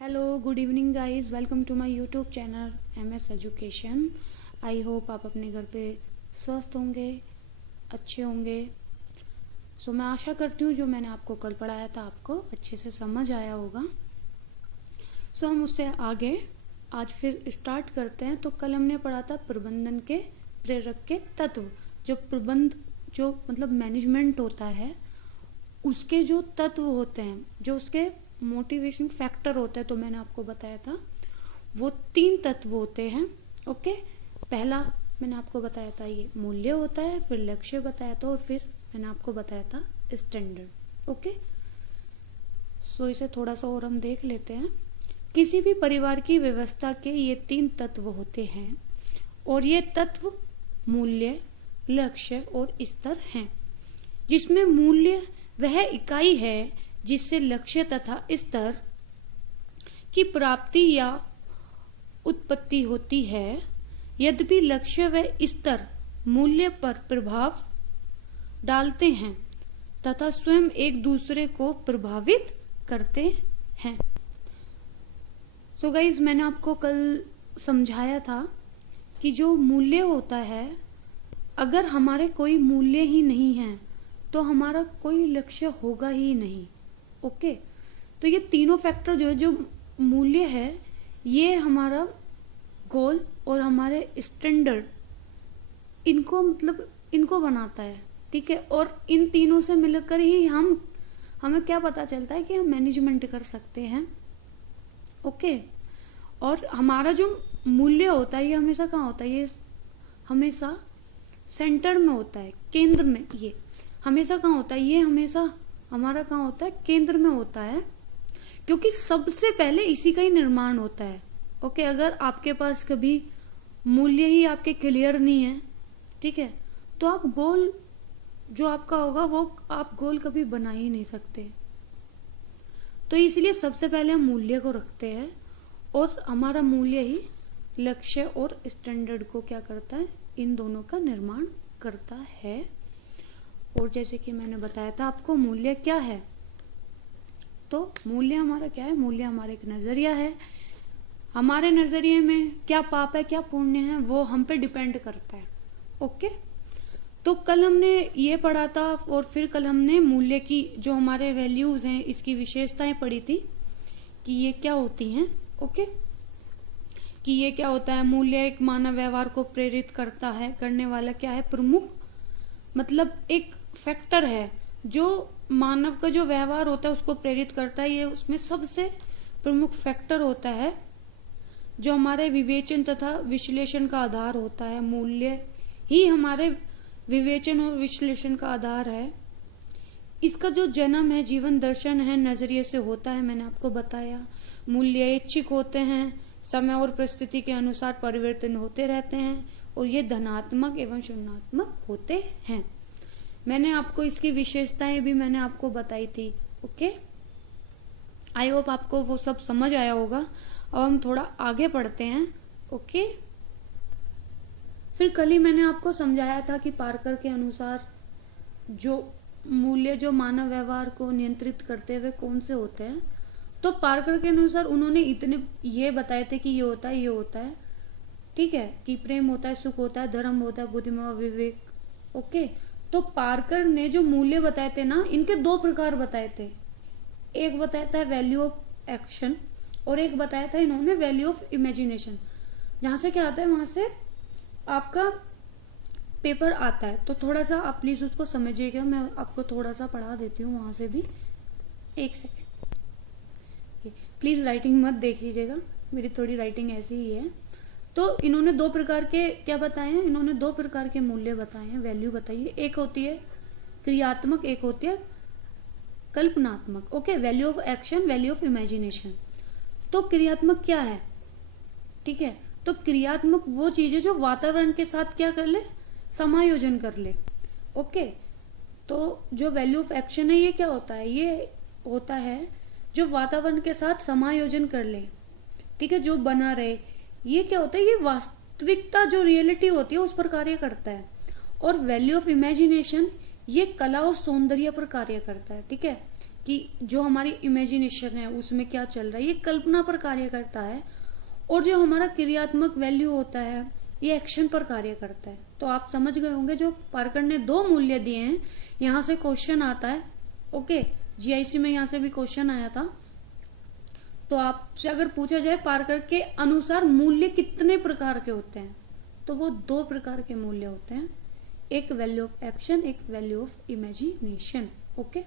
Hello good evening guys, welcome to my YouTube channel MS education. I hope आप अपने घर पे स्वस्थ होंगे, अच्छे होंगे। मैं आशा करती हूँ जो मैंने आपको कल पढ़ाया था आपको अच्छे से समझ आया होगा। हम उससे आगे आज फिर स्टार्ट करते हैं। तो कल हमने पढ़ा था प्रबंधन के प्रेरक के तत्व। जो मतलब मैनेजमेंट होता है उसके जो तत्व होते हैं, जो उसके मोटिवेशन फैक्टर होते हैं, तो मैंने आपको बताया था वो 3 तत्व होते हैं। ओके, पहला मैंने आपको बताया था ये मूल्य होता है, फिर लक्ष्य बताया था और फिर मैंने आपको बताया था स्टैंडर्ड। ओके, इसे थोड़ा सा और हम देख लेते हैं। किसी भी परिवार की व्यवस्था के ये 3 तत्व होते हैं और ये तत्व मूल्य, लक्ष्य और स्तर हैं। जिसमें मूल्य वह इकाई है जिससे लक्ष्य तथा स्तर की प्राप्ति या उत्पत्ति होती है। यद्यपि लक्ष्य व स्तर मूल्य पर प्रभाव डालते हैं तथा स्वयं एक दूसरे को प्रभावित करते हैं। गाइज, मैंने आपको कल समझाया था कि जो मूल्य होता है, अगर हमारे कोई मूल्य ही नहीं है तो हमारा कोई लक्ष्य होगा ही नहीं। ओके, तो ये तीनों फैक्टर जो मूल्य है, ये हमारा गोल और हमारे स्टैंडर्ड इनको बनाता है। ठीक है, और इन तीनों से मिलकर ही हमें क्या पता चलता है कि हम मैनेजमेंट कर सकते हैं। ओके, और हमारा जो मूल्य होता है ये हमेशा कहाँ होता है? ये हमेशा सेंटर में होता है, केंद्र में। ये हमेशा कहाँ होता है? ये हमेशा हमारा कहाँ होता है? केंद्र में होता है, क्योंकि सबसे पहले इसी का ही निर्माण होता है। ओके, अगर आपके पास कभी मूल्य ही आपके क्लियर नहीं है, ठीक है, तो आप गोल जो आपका होगा वो आप गोल कभी बना ही नहीं सकते। तो इसलिए सबसे पहले हम मूल्य को रखते हैं और हमारा मूल्य ही लक्ष्य और स्टैंडर्ड को क्या करता है? इन दोनों का निर्माण करता है। और जैसे कि मैंने बताया था आपको मूल्य क्या है, तो मूल्य हमारा क्या है? मूल्य हमारा एक नजरिया है। हमारे नजरिए में क्या पाप है, क्या पुण्य है, वो हम पे डिपेंड करता है। ओके, तो कल हमने ये पढ़ा था और फिर कल हमने मूल्य की जो हमारे वैल्यूज हैं इसकी विशेषताएं पढ़ी थी कि ये क्या होती हैं। ओके, कि ये क्या होता है? मूल्य एक मानव व्यवहार को प्रेरित करता है, करने वाला क्या है? प्रमुख मतलब एक फैक्टर है जो मानव का जो व्यवहार होता है उसको प्रेरित करता है। ये उसमें सबसे प्रमुख फैक्टर होता है जो हमारे विवेचन तथा विश्लेषण का आधार होता है। मूल्य ही हमारे विवेचन और विश्लेषण का आधार है। इसका जो जन्म है जीवन दर्शन है, नजरिए से होता है। मैंने आपको बताया मूल्य ऐच्छिक होते हैं, समय और परिस्थिति के अनुसार परिवर्तन होते रहते हैं और ये धनात्मक एवं ऋणात्मक होते हैं। मैंने आपको इसकी विशेषताएं भी मैंने आपको बताई थी। ओके, आई होप आपको वो सब समझ आया होगा। अब हम थोड़ा आगे पढ़ते हैं। ओके, फिर कल ही मैंने आपको समझाया था कि पार्कर के अनुसार जो मूल्य जो मानव व्यवहार को नियंत्रित करते हुए कौन से होते हैं। तो पार्कर के अनुसार उन्होंने इतने ये बताए थे कि ये होता है, ये होता है, ठीक है, कि प्रेम होता है, सुख होता है, धर्म होता है, बुद्धिमत्ता, विवेक। ओके, तो पार्कर ने जो मूल्य बताए थे ना, इनके 2 प्रकार बताए थे। एक बताया था वैल्यू ऑफ एक्शन और एक बताया था इन्होंने वैल्यू ऑफ इमेजिनेशन। जहां से क्या आता है वहां से आपका पेपर आता है, तो थोड़ा सा आप प्लीज उसको समझिएगा। मैं आपको थोड़ा सा पढ़ा देती हूँ वहां से भी। 1 सेकेंड प्लीज, राइटिंग मत देखिएगा, मेरी थोड़ी राइटिंग ऐसी ही है। तो इन्होंने 2 प्रकार के क्या बताए हैं? इन्होंने 2 प्रकार के मूल्य बताए हैं, वैल्यू बताई है। एक होती है क्रियात्मक, एक होती है कल्पनात्मक। Okay, value of action, value of imagination. तो क्रियात्मक क्या है? ठीक है, तो क्रियात्मक वो चीज है जो वातावरण के साथ क्या कर ले? समायोजन कर ले। ओके, तो जो वैल्यू ऑफ एक्शन है ये क्या होता है? ये होता है जो वातावरण के साथ समायोजन कर ले, ठीक है, जो बना रहे। ये क्या होता है? ये वास्तविकता जो रियलिटी होती है उस पर कार्य करता है। और वैल्यू ऑफ इमेजिनेशन ये कला और सौंदर्य पर कार्य करता है। ठीक है, कि जो हमारी इमेजिनेशन है उसमें क्या चल रहा है, ये कल्पना पर कार्य करता है। और जो हमारा क्रियात्मक वैल्यू होता है ये एक्शन पर कार्य करता है। तो आप समझ गए होंगे, जो पार्कर ने 2 मूल्य दिए हैं, यहाँ से क्वेश्चन आता है। ओके, जीआईसी में यहाँ से भी क्वेश्चन आया था। तो आपसे अगर पूछा जाए पार्कर के अनुसार मूल्य कितने प्रकार के होते हैं, तो वो 2 प्रकार के मूल्य होते हैं, एक वैल्यू ऑफ एक्शन, एक वैल्यू ऑफ इमेजिनेशन। ओके,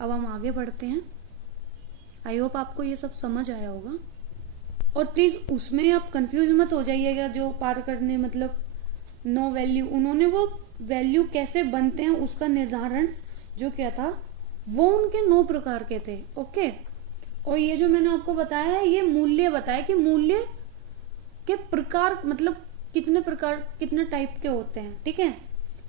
अब हम आगे बढ़ते हैं। आई होप आपको ये सब समझ आया होगा। और प्लीज उसमें आप कंफ्यूज मत हो जाइएगा, जो पार्कर ने मतलब नो वैल्यू, उन्होंने वो वैल्यू कैसे बनते हैं उसका निर्धारण जो क्या था, वो उनके 9 प्रकार के थे। ओके, और ये जो मैंने आपको बताया है ये मूल्य बताया कि मूल्य के प्रकार मतलब कितने प्रकार, कितने टाइप के होते हैं। ठीक है,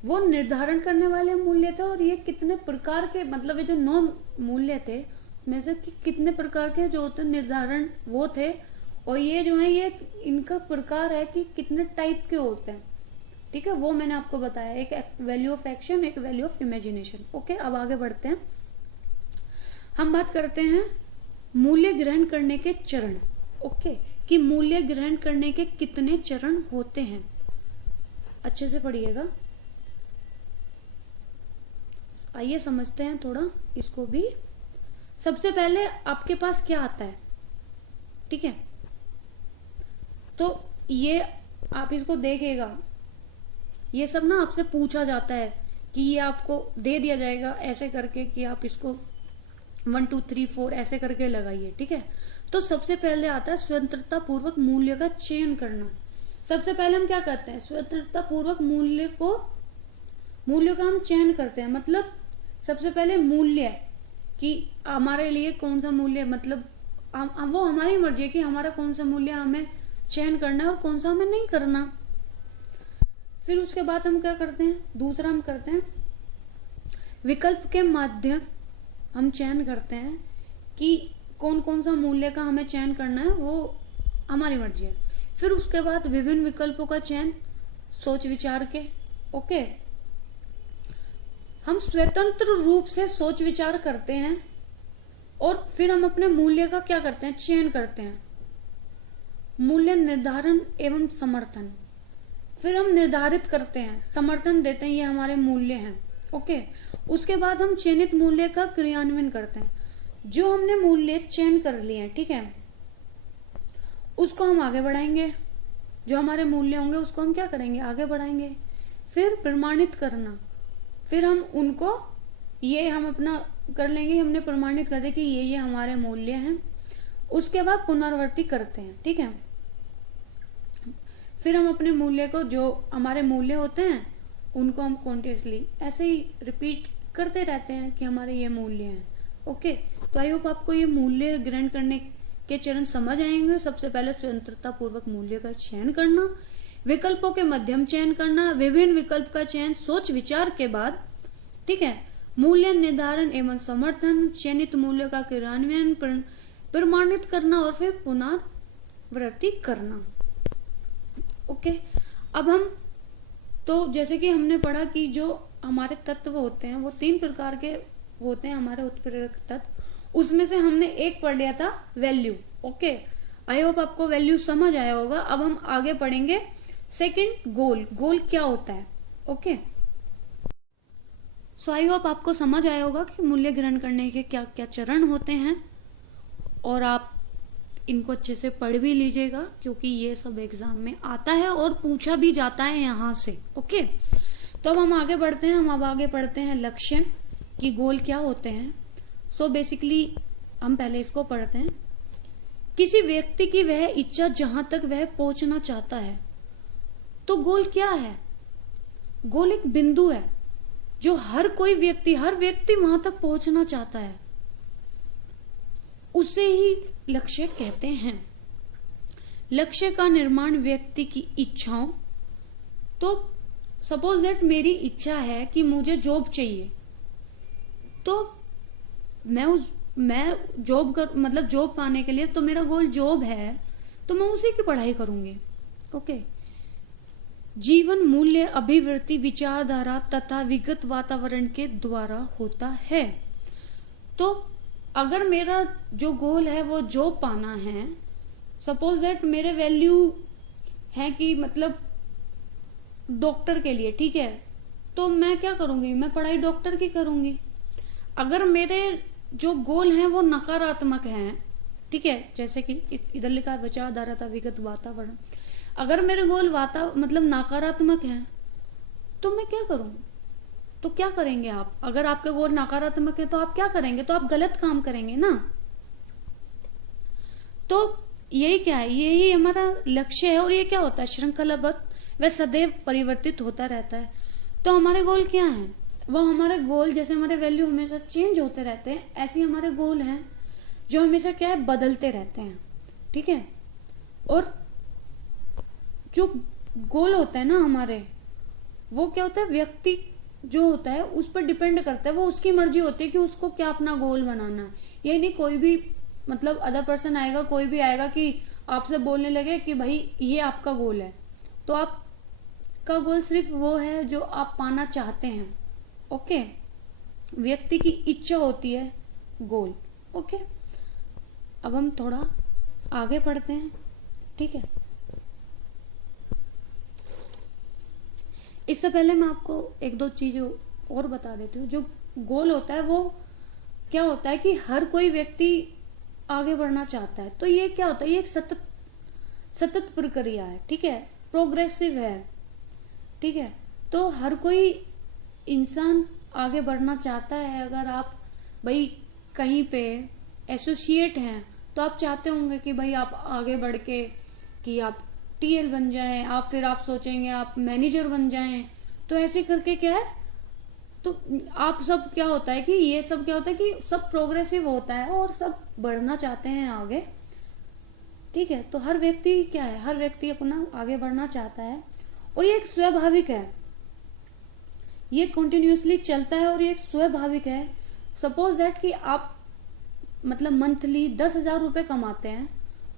वो निर्धारण करने वाले मूल्य थे, और ये कितने प्रकार के मतलब ये जो 9 मूल्य थे में से कितने प्रकार के जो होते निर्धारण वो थे, और ये जो है ये इनका प्रकार है कि कितने टाइप के होते हैं। ठीक है, वो मैंने आपको बताया, एक वैल्यू ऑफ एक्शन, एक वैल्यू ऑफ इमेजिनेशन। ओके, अब आगे बढ़ते हैं। हम बात करते हैं मूल्य ग्रहण करने के चरण। ओके, कि मूल्य ग्रहण करने के कितने चरण होते हैं। अच्छे से पढ़िएगा, आइए समझते हैं थोड़ा इसको भी। सबसे पहले आपके पास क्या आता है, ठीक है, तो ये आप इसको देखिएगा, ये सब ना आपसे पूछा जाता है कि ये आपको दे दिया जाएगा ऐसे करके कि आप इसको 1 2 3 4 ऐसे करके लगाइए। ठीक है, तो सबसे पहले आता है स्वतंत्रता पूर्वक मूल्य का चयन करना। सबसे पहले हम क्या करते हैं, स्वतंत्रता पूर्वक मूल्य का हम चयन करते हैं। मतलब सबसे पहले मूल्य कि हमारे लिए कौन सा मूल्य, मतलब वो हमारी मर्जी है कि हमारा कौन सा मूल्य हमें चयन करना है और कौन सा हमें नहीं करना। फिर उसके बाद हम क्या करते हैं, दूसरा हम करते हैं विकल्प के माध्यम हम चयन करते हैं कि कौन कौन सा मूल्य का हमें चयन करना है, वो हमारी मर्जी है। फिर उसके बाद विभिन्न विकल्पों का चयन सोच विचार के। ओके, हम स्वतंत्र रूप से सोच विचार करते हैं और फिर हम अपने मूल्य का क्या करते हैं, चयन करते हैं। मूल्य निर्धारण एवं समर्थन, फिर हम निर्धारित करते हैं, समर्थन देते हैं, ये हमारे मूल्य हैं। ओके, उसके बाद हम चयनित मूल्य का क्रियान्वयन करते हैं। जो हमने मूल्य चयन कर लिए हैं, ठीक है, उसको हम आगे बढ़ाएंगे। जो हमारे मूल्य होंगे उसको हम क्या करेंगे, आगे बढ़ाएंगे। फिर प्रमाणित करना, फिर हम उनको ये हम अपना कर लेंगे, हमने प्रमाणित कर दिया कि ये हमारे मूल्य हैं। उसके बाद पुनरावृत्ति करते हैं। ठीक है, फिर हम अपने मूल्य को, जो हमारे मूल्य होते हैं उनको हम कॉन्टिन्यूसली ऐसे ही रिपीट करते रहते हैं कि हमारे ये मूल्य हैं। ओके, तो आई होप आपको ये मूल्य ग्रहण करने के चरण समझ आएंगे। सबसे पहले स्वतंत्रता पूर्वक मूल्य का चयन करना, विकल्पों के मध्यम चयन करना, विभिन्न विकल्प का चयन सोच विचार के बाद, ठीक है, मूल्य निर्धारण एवं समर्थन, चयनित मूल्य का क्रियान्वयन, प्रमाणित करना और फिर पुनरावृत्ति करना। ओके, अब हम तो जैसे कि हमने पढ़ा कि जो हमारे तत्व होते हैं वो 3 प्रकार के होते हैं, हमारे उत्प्रेरक तत्व। उसमें से हमने एक पढ़ लिया था वैल्यू। ओके, आई होप आपको वैल्यू समझ आया होगा। अब हम आगे पढ़ेंगे सेकंड, गोल। गोल क्या होता है। ओके, सो आई होप आपको समझ आया होगा कि मूल्य ग्रहण करने के क्या क्या चरण होते हैं, और आप इनको अच्छे से पढ़ भी लीजिएगा क्योंकि ये सब एग्जाम में आता है और पूछा भी जाता है यहाँ से। ओके, तो अब हम आगे बढ़ते हैं। हम अब आगे पढ़ते हैं लक्ष्य कि गोल क्या होते हैं। सो बेसिकली हम पहले इसको पढ़ते हैं। किसी व्यक्ति की वह इच्छा जहां तक वह पहुंचना चाहता है, तो गोल क्या है। गोल एक बिंदु है जो हर व्यक्ति वहां तक पहुंचना चाहता है, उसे ही लक्ष्य कहते हैं। लक्ष्य का निर्माण व्यक्ति की इच्छाओं, तो सपोज दैट मेरी इच्छा है कि मुझे जॉब चाहिए, तो मैं जॉब पाने के लिए, तो मेरा गोल जॉब है, तो मैं उसी की पढ़ाई करूंगी। ओके, जीवन मूल्य अभिवृत्ति विचारधारा तथा विगत वातावरण के द्वारा होता है। तो अगर मेरा जो गोल है वो जॉब पाना है, सपोज दैट मेरे वैल्यू है कि मतलब डॉक्टर के लिए, ठीक है, तो मैं क्या करूंगी, मैं पढ़ाई डॉक्टर की करूंगी। अगर मेरे जो गोल हैं वो नकारात्मक हैं, ठीक है, जैसे कि इधर लिखा है विचारधारा विगत वातावरण, अगर मेरे गोल मतलब नकारात्मक हैं तो मैं क्या करूं? तो क्या करेंगे आप? अगर आपके गोल नकारात्मक है तो आप क्या करेंगे? तो आप गलत काम करेंगे ना। तो यही क्या है, यही हमारा लक्ष्य है। और ये क्या होता है, श्रृंखलाबद्ध वह सदैव परिवर्तित होता रहता है। तो हमारे गोल क्या हैं? वो हमारे गोल, जैसे हमारे वैल्यू हमेशा चेंज होते रहते हैं, ऐसे ही हमारे गोल हैं जो हमेशा क्या है, बदलते रहते हैं, ठीक है। और जो गोल होता है ना हमारे, वो क्या होता है, व्यक्ति जो होता है उस पर डिपेंड करता है, वो उसकी मर्जी होती है कि उसको क्या अपना गोल बनाना है। ये नहीं कोई भी मतलब अदर पर्सन आएगा, कोई भी आएगा कि आपसे बोलने लगे कि भाई ये आपका गोल है, तो आपका गोल सिर्फ वो है जो आप पाना चाहते हैं, ओके। व्यक्ति की इच्छा होती है गोल, ओके। अब हम थोड़ा आगे बढ़ते हैं, ठीक है। इससे पहले मैं आपको एक दो चीजें और बता देती हूँ। जो गोल होता है वो क्या होता है कि हर कोई व्यक्ति आगे बढ़ना चाहता है। तो ये क्या होता है, ये एक सतत प्रक्रिया है, ठीक है, प्रोग्रेसिव है, ठीक है। तो हर कोई इंसान आगे बढ़ना चाहता है। अगर आप भाई कहीं पे एसोसिएट हैं तो आप चाहते होंगे कि भाई आप आगे बढ़ के कि आप टीएल बन जाएं, आप फिर आप सोचेंगे आप मैनेजर बन जाएं। तो ऐसे करके क्या है, तो आप सब क्या होता है कि ये सब क्या होता है कि सब प्रोग्रेसिव होता है और सब बढ़ना चाहते हैं आगे, ठीक है। तो हर व्यक्ति क्या है, हर व्यक्ति अपना आगे बढ़ना चाहता है और ये एक स्वाभाविक है, ये कंटिन्यूअसली चलता है और ये एक स्वाभाविक है। सपोज दैट कि आप मतलब मंथली 10,000 रुपये कमाते हैं,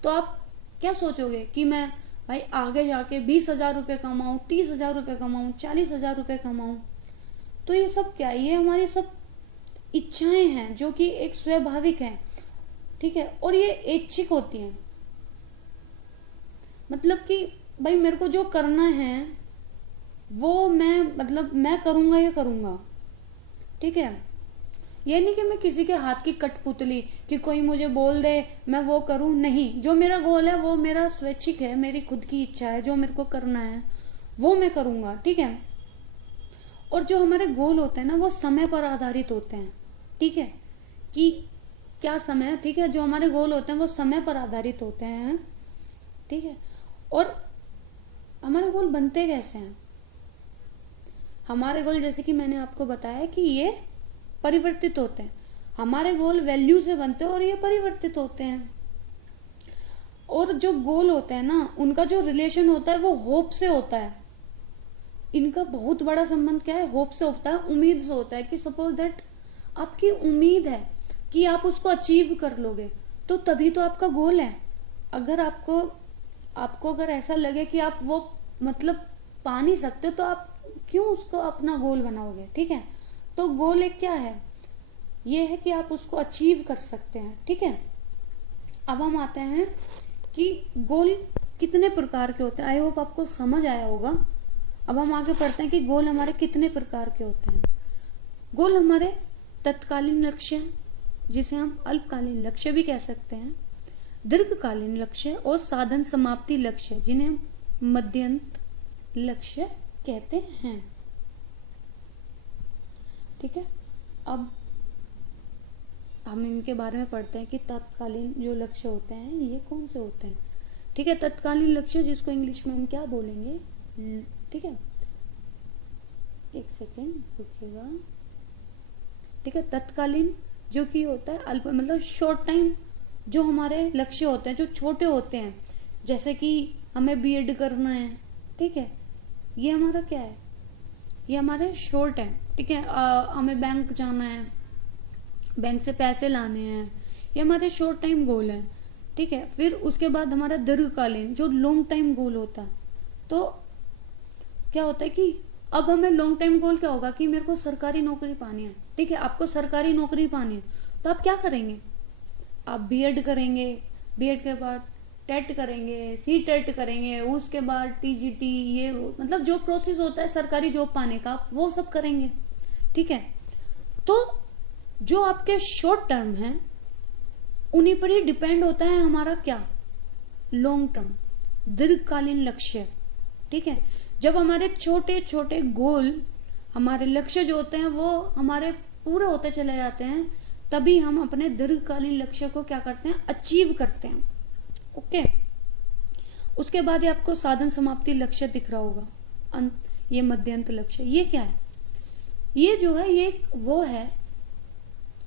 तो आप क्या सोचोगे कि मैं भाई आगे जाके 20,000 रुपये कमाऊं, 30,000 रुपये कमाऊं, 40,000 रुपये कमाऊं। तो ये सब क्या है, ये हमारी सब इच्छाएं हैं जो कि एक स्वाभाविक है, ठीक है। और ये ऐच्छिक होती हैं, मतलब कि भाई मेरे को जो करना है वो मैं करूंगा, ये करूंगा, ठीक है। ये नहीं कि मैं किसी के हाथ की कठपुतली कि कोई मुझे बोल दे मैं वो करूं, नहीं। जो मेरा गोल है वो मेरा स्वैच्छिक है, मेरी खुद की इच्छा है, जो मेरे को करना है वो मैं करूंगा, ठीक है। और जो हमारे गोल होते हैं ना वो समय पर आधारित होते हैं, ठीक है, कि क्या समय, ठीक है। जो हमारे गोल होते हैं वो समय पर आधारित होते हैं, ठीक है। और हमारे गोल बनते कैसे हैं? हमारे गोल जैसे कि मैंने आपको बताया कि ये परिवर्तित होते हैं। हमारे गोल वैल्यू से बनते हैं और ये परिवर्तित होते हैं। और जो गोल होते हैं ना उनका जो रिलेशन होता है वो होप से होता है। इनका बहुत बड़ा संबंध क्या है, होप से होता है, उम्मीद से होता है। कि सपोज दैट आपकी उम्मीद है कि आप उसको अचीव कर लोगे, तो तभी तो आपका गोल है। अगर आपको अगर ऐसा लगे कि आप वो मतलब पा नहीं सकते, तो आप क्यों उसको अपना गोल बनाओगे, ठीक है। तो गोल एक क्या है, ये है कि आप उसको अचीव कर सकते हैं, ठीक है। अब हम आते हैं कि गोल कितने प्रकार के होते हैं। आई होप आपको समझ आया होगा। अब हम आगे पढ़ते हैं कि गोल हमारे कितने प्रकार के होते हैं। गोल हमारे तत्कालीन लक्ष्य हैं, जिसे हम अल्पकालीन लक्ष्य भी कह सकते हैं, दीर्घकालीन लक्ष्य और साधन समाप्ति लक्ष्य, जिन्हें हम मध्यंत लक्ष्य कहते हैं, ठीक है। अब हम इनके बारे में पढ़ते हैं कि तत्कालीन जो लक्ष्य होते हैं ये कौन से होते हैं, ठीक है। तत्कालीन लक्ष्य जिसको इंग्लिश में हम क्या बोलेंगे, ठीक है, एक सेकेंड रुकिएगा, ठीक है। तत्कालीन जो कि होता है अल्प मतलब शॉर्ट टाइम जो हमारे लक्ष्य होते हैं, जो छोटे होते हैं, जैसे कि हमें बीएड करना है, ठीक है, ये हमारा क्या है, ये हमारे शॉर्ट है, ठीक है। हमें बैंक जाना है, बैंक से पैसे लाने हैं, ये हमारे शॉर्ट टाइम गोल है, ठीक है। फिर उसके बाद हमारा दीर्घकालीन जो लॉन्ग टाइम गोल होता है। तो क्या होता है कि अब हमें लॉन्ग टाइम गोल क्या होगा कि मेरे को सरकारी नौकरी पानी है, ठीक है। आपको सरकारी नौकरी पानी है तो आप क्या करेंगे, आप बीएड करेंगे, बीएड के बाद टेट करेंगे, सी टेट करेंगे, उसके बाद टीजीटी, ये मतलब जो प्रोसेस होता है सरकारी जॉब पाने का वो सब करेंगे। ठीक है, तो जो आपके शॉर्ट टर्म है उन्हीं पर ही डिपेंड होता है हमारा क्या, लॉन्ग टर्म, दीर्घकालीन लक्ष्य। ठीक है, जब हमारे छोटे छोटे गोल, हमारे लक्ष्य जो होते हैं वो हमारे पूरे होते चले जाते हैं, तभी हम अपने दीर्घकालीन लक्ष्य को क्या करते हैं, अचीव करते हैं। ओके, उसके बाद ये आपको साधन समाप्ति लक्ष्य दिख रहा होगा, अंत, ये मध्यंत लक्ष्य। ये क्या है, ये जो है ये एक वो है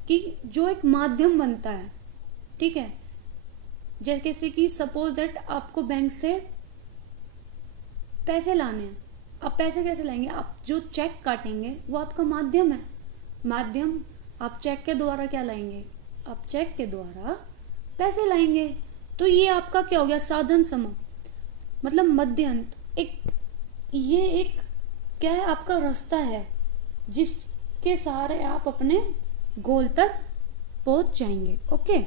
कि जो एक माध्यम बनता है। ठीक है, जैसे कि सपोज दैट आपको बैंक से पैसे लाने हैं, आप पैसे कैसे लाएंगे, आप जो चेक काटेंगे वो आपका माध्यम है। माध्यम, आप चेक के द्वारा क्या लाएंगे, आप चेक के द्वारा पैसे लाएंगे। तो ये आपका क्या हो गया, साधन समाप्त, मतलब मध्यंत। ये एक क्या है, आपका रास्ता है जिसके सहारे आप अपने गोल तक पहुंच जाएंगे। ओके,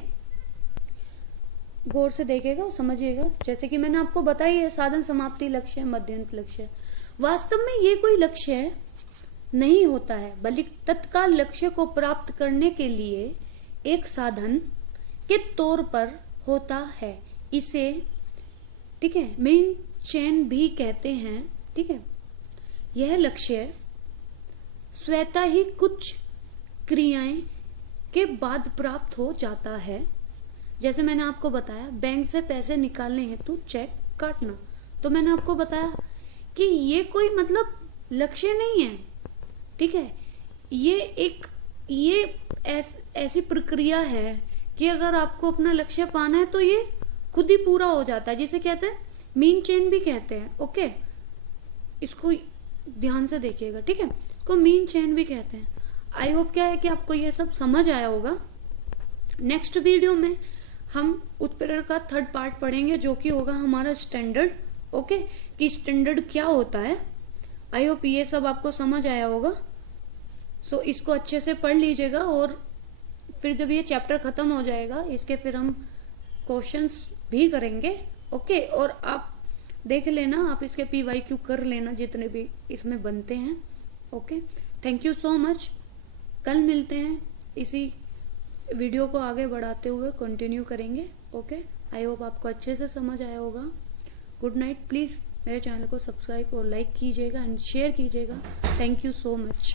गौर से देखिएगा, समझिएगा। जैसे कि मैंने आपको बताई है, साधन समाप्ति लक्ष्य, मध्यंत लक्ष्य। वास्तव में ये कोई लक्ष्य नहीं होता है, बल्कि तत्काल लक्ष्य को प्राप्त करने के लिए एक साधन के तौर पर होता है। इसे, ठीक है, मेन चेन भी कहते हैं। ठीक है, यह लक्ष्य स्वतः ही कुछ क्रियाएं के बाद प्राप्त हो जाता है। जैसे मैंने आपको बताया, बैंक से पैसे निकालने हेतु चेक काटना, तो मैंने आपको बताया कि ये कोई मतलब लक्ष्य नहीं है। ठीक है, ये ऐसी प्रक्रिया है कि अगर आपको अपना लक्ष्य पाना है तो ये खुद ही पूरा हो जाता है, जिसे कहते हैं मीन चेन भी कहते हैं। ओके, इसको ध्यान से देखिएगा। ठीक है, इसको मीन चेन भी कहते हैं। आई होप क्या है कि आपको ये सब समझ आया होगा। नेक्स्ट वीडियो में हम उत्प्रेरक का थर्ड पार्ट पढ़ेंगे, जो कि होगा हमारा स्टैंडर्ड। ओके, कि स्टैंडर्ड क्या होता है। आई होप ये सब आपको समझ आया होगा। सो इसको अच्छे से पढ़ लीजिएगा, और फिर जब ये चैप्टर खत्म हो जाएगा, इसके फिर हम क्वेश्चंस भी करेंगे। ओके, और आप देख लेना, आप इसके PYQ कर लेना जितने भी इसमें बनते हैं। Okay, thank you so much. कल मिलते हैं, इसी वीडियो को आगे बढ़ाते हुए कंटिन्यू करेंगे। ओके, आई होप आपको अच्छे से समझ आया होगा। Good night. प्लीज़ मेरे चैनल को सब्सक्राइब और लाइक कीजिएगा एंड शेयर कीजिएगा। Thank you so much.